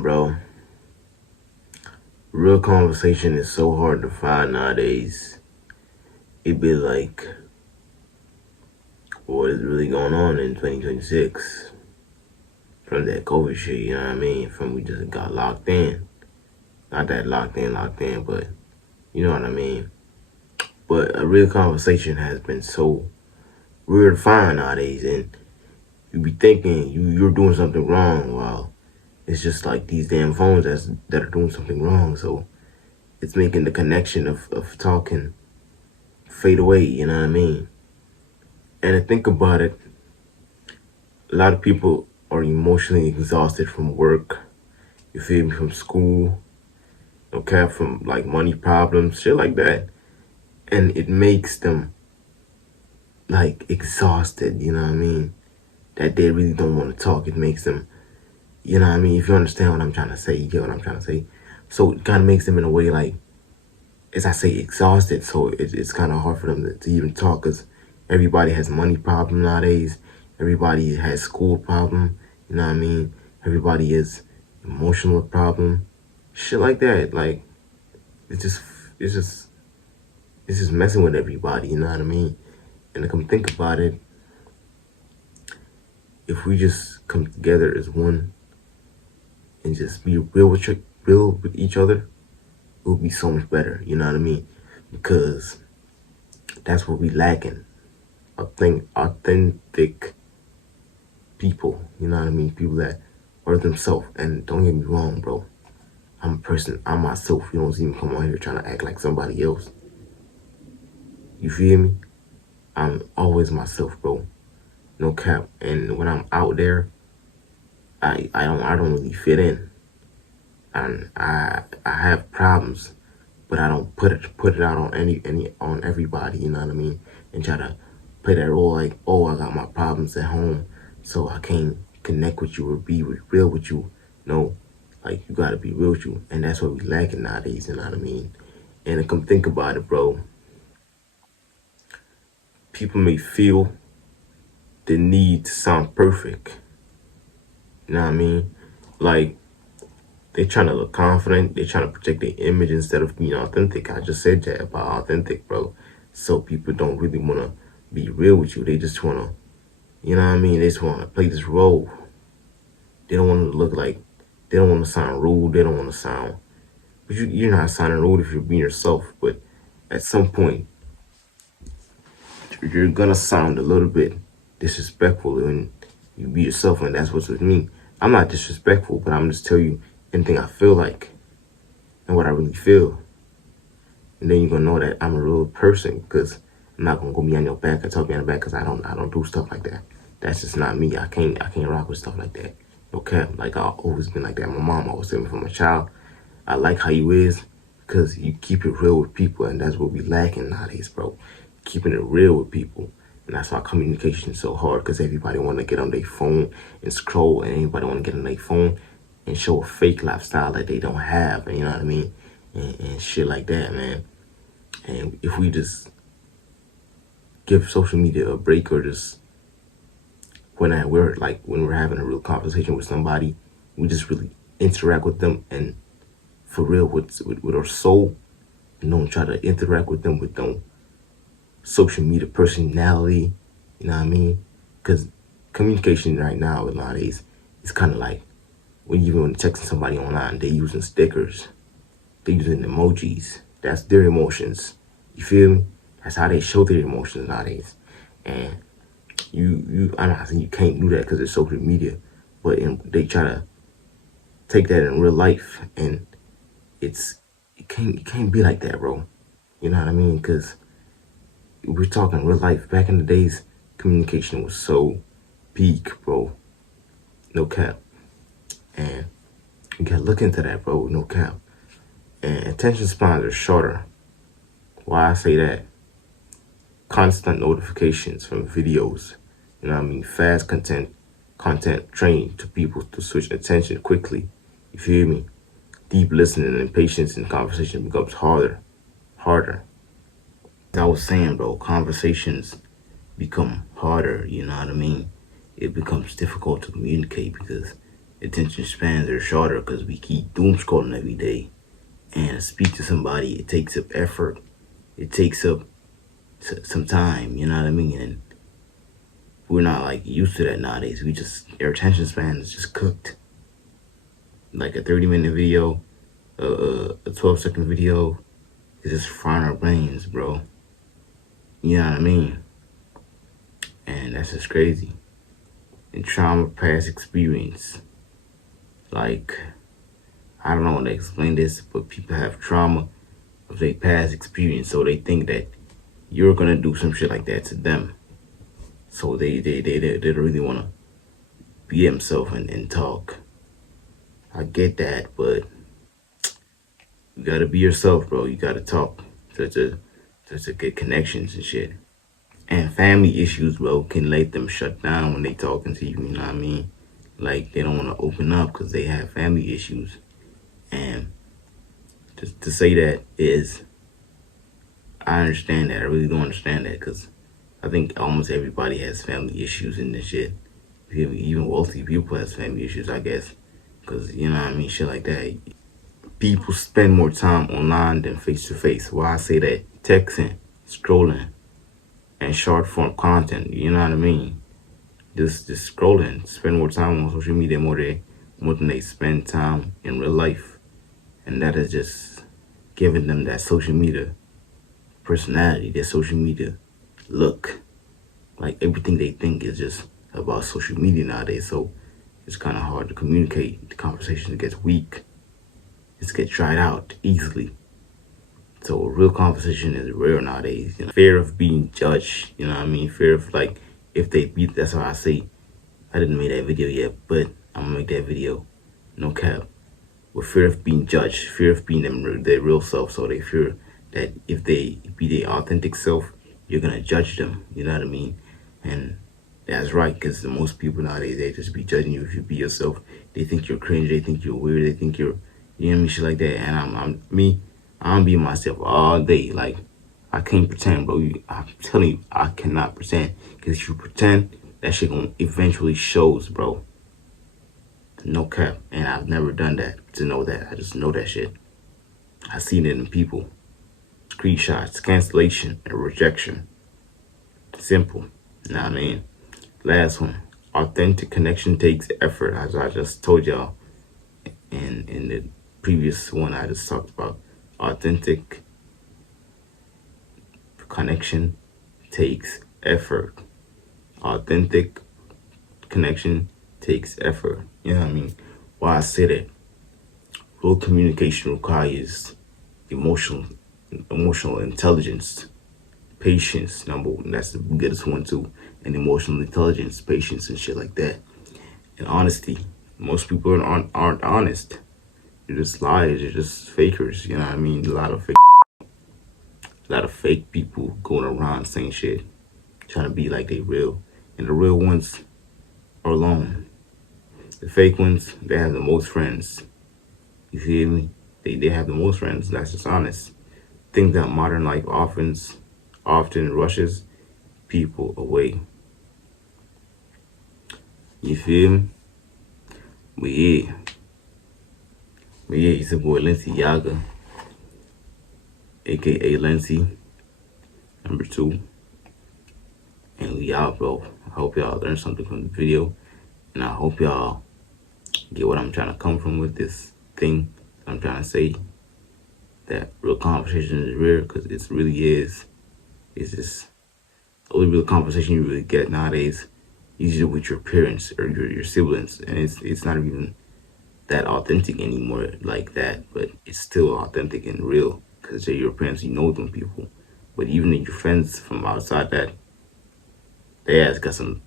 Bro, real conversation is so hard to find nowadays. It be like, what is really going on in 2026? From that COVID shit, you know what I mean? From we just got locked in. Not that locked in, but you know what I mean? But a real conversation has been so weird to find nowadays, and you be thinking you're doing something wrong while it's just like these damn phones that are doing something wrong. So it's making the connection of talking fade away, you know what I mean? And to think about it, a lot of people are emotionally exhausted from work, you feel me, from school, okay, from like money problems, shit like that. And it makes them like exhausted, you know what I mean? That they really don't want to talk. It makes them, you know what I mean? If you understand what I'm trying to say, you get what I'm trying to say. So it kind of makes them in a way like, as I say, exhausted. So it's kind of hard for them to even talk because everybody has money problem nowadays. Everybody has school problem. You know what I mean? Everybody is emotional problem. Shit like that. Like it's just it's just it's just messing with everybody. You know what I mean? And to come think about it, if we just come together as one and just be real with each other, it would be so much better. You know what I mean? Because that's what we lacking. Authentic people, you know what I mean? People that are themselves. And don't get me wrong, bro. I'm a person, I'm myself. You don't see me come on here trying to act like somebody else. You feel me? I'm always myself, bro. No cap. And when I'm out there, I don't really fit in. And I have problems, but I don't put it out on on everybody, you know what I mean? And try to play that role like, oh, I got my problems at home, so I can't connect with you or be real with you. No, like you gotta be real with you, and that's what we lacking nowadays. You know what I mean? And to come think about it, bro, people may feel the need to sound perfect. You know what I mean? Like they trying to look confident. They trying to protect their image instead of being authentic. I just said that about authentic, bro. So people don't really want to be real with you. They just want to, you know what I mean? They just want to play this role. They don't want to look like, they don't want to sound rude. They don't want to sound, but you're not sounding rude if you're being yourself. But at some point, you're going to sound a little bit disrespectful when you be yourself. And that's what's with me. I'm not disrespectful, but I'm just telling you anything I feel like and what I really feel. And then you're gonna know that I'm a real person because I'm not gonna go behind your back and talk behind your back because I don't do stuff like that. That's just not me. I can't rock with stuff like that. Okay, like I've always been like that. My mom always said me from a child. I like how you is because you keep it real with people, and that's what we lacking nowadays, bro. Keeping it real with people. And that's why communication is so hard because everybody want to get on their phone and scroll, and everybody want to get on their phone and show a fake lifestyle that they don't have, and you know what I mean? And shit like that, man. And if we just give social media a break or just when we're having a real conversation with somebody, we just really interact with them and for real with our soul and don't try to interact with them with no social media personality, you know what I mean? Because communication right now nowadays is kind of like when you want to text somebody online, they using stickers, they using emojis. That's their emotions. You feel me? That's how they show their emotions nowadays. And I'm not saying you can't do that because it's social media, but they try to take that in real life, and it can't be like that, bro. You know what I mean? Because we're talking real life. Back in the days, communication was so peak, bro. No cap. And you gotta look into that, bro. No cap. And attention spans are shorter. Why I say that? Constant notifications from videos. You know what I mean? Fast content trained to people to switch attention quickly. You feel me? Deep listening and patience in conversation becomes harder. As I was saying, bro, conversations become harder, you know what I mean? It becomes difficult to communicate because attention spans are shorter because we keep doom scrolling every day. And to speak to somebody, it takes up effort. It takes up some time, you know what I mean? And we're not like used to that nowadays. Our attention span is just cooked. Like a 30-minute video, a 12-second video is just frying our brains, bro. You know what I mean? And that's just crazy. And trauma, past experience. Like, I don't know how to explain this, but people have trauma of their past experience, so they think that you're gonna do some shit like that to them. So they don't really wanna be themselves and talk. I get that, but you gotta be yourself, bro. You gotta talk to get connections and shit. And family issues, bro, can let them shut down when they talking to you, you know what I mean? Like, they don't want to open up because they have family issues. And to say that is, I understand that. I really don't understand that because I think almost everybody has family issues in this shit. Even wealthy people has family issues, I guess. Because, you know what I mean, shit like that. People spend more time online than face-to-face. Why I say that? Texting, scrolling, and short form content, you know what I mean? Just scrolling, spend more time on social media more than they spend time in real life. And that is just giving them that social media personality, their social media look. Like everything they think is just about social media nowadays. So it's kind of hard to communicate. The conversation gets weak. It gets dried out easily. So a real conversation is rare nowadays. You know? Fear of being judged, you know what I mean? Fear of like, if they beat, that's why I say, I didn't make that video yet, but I'm gonna make that video, no cap. With fear of being judged, fear of being their real self. So they fear that if they be their authentic self, you're gonna judge them, you know what I mean? And that's right, because most people nowadays, they just be judging you if you be yourself. They think you're cringe, they think you're weird, they think you're, you know what I mean, shit like that. And I'm being myself all day. Like, I can't pretend, bro. I'm telling you, I cannot pretend. Because if you pretend, that shit gonna eventually shows, bro. No cap. And I've never done that to know that. I just know that shit. I seen it in people. Screenshots, cancellation, and rejection. Simple. You know what I mean? Last one. Authentic connection takes effort. As I just told y'all in the previous one I just talked about. Authentic connection takes effort. Authentic connection takes effort. You know what I mean? Why I say that? Real communication requires emotional intelligence, patience. Number one, that's the biggest one too. And emotional intelligence, patience, and shit like that. And honesty. Most people aren't honest. They're just liars. They're just fakers. You know what I mean? A lot of fake people going around saying shit, trying to be like they real. And the real ones are alone. The fake ones, they have the most friends. You feel me? They have the most friends. That's just honest. Think that modern life often rushes people away. You feel me? But yeah, it's your boy Lindsay Yaga, aka Lindsay #2. And we out, bro. I hope y'all learned something from the video. And I hope y'all get what I'm trying to come from with this thing. I'm trying to say that real conversation is rare, because it really is. It's just the only real conversation you really get nowadays, usually with your parents or your siblings. And it's not even that authentic anymore like that, but it's still authentic and real because they're your parents, you know them people. But even your friends from outside that, they got some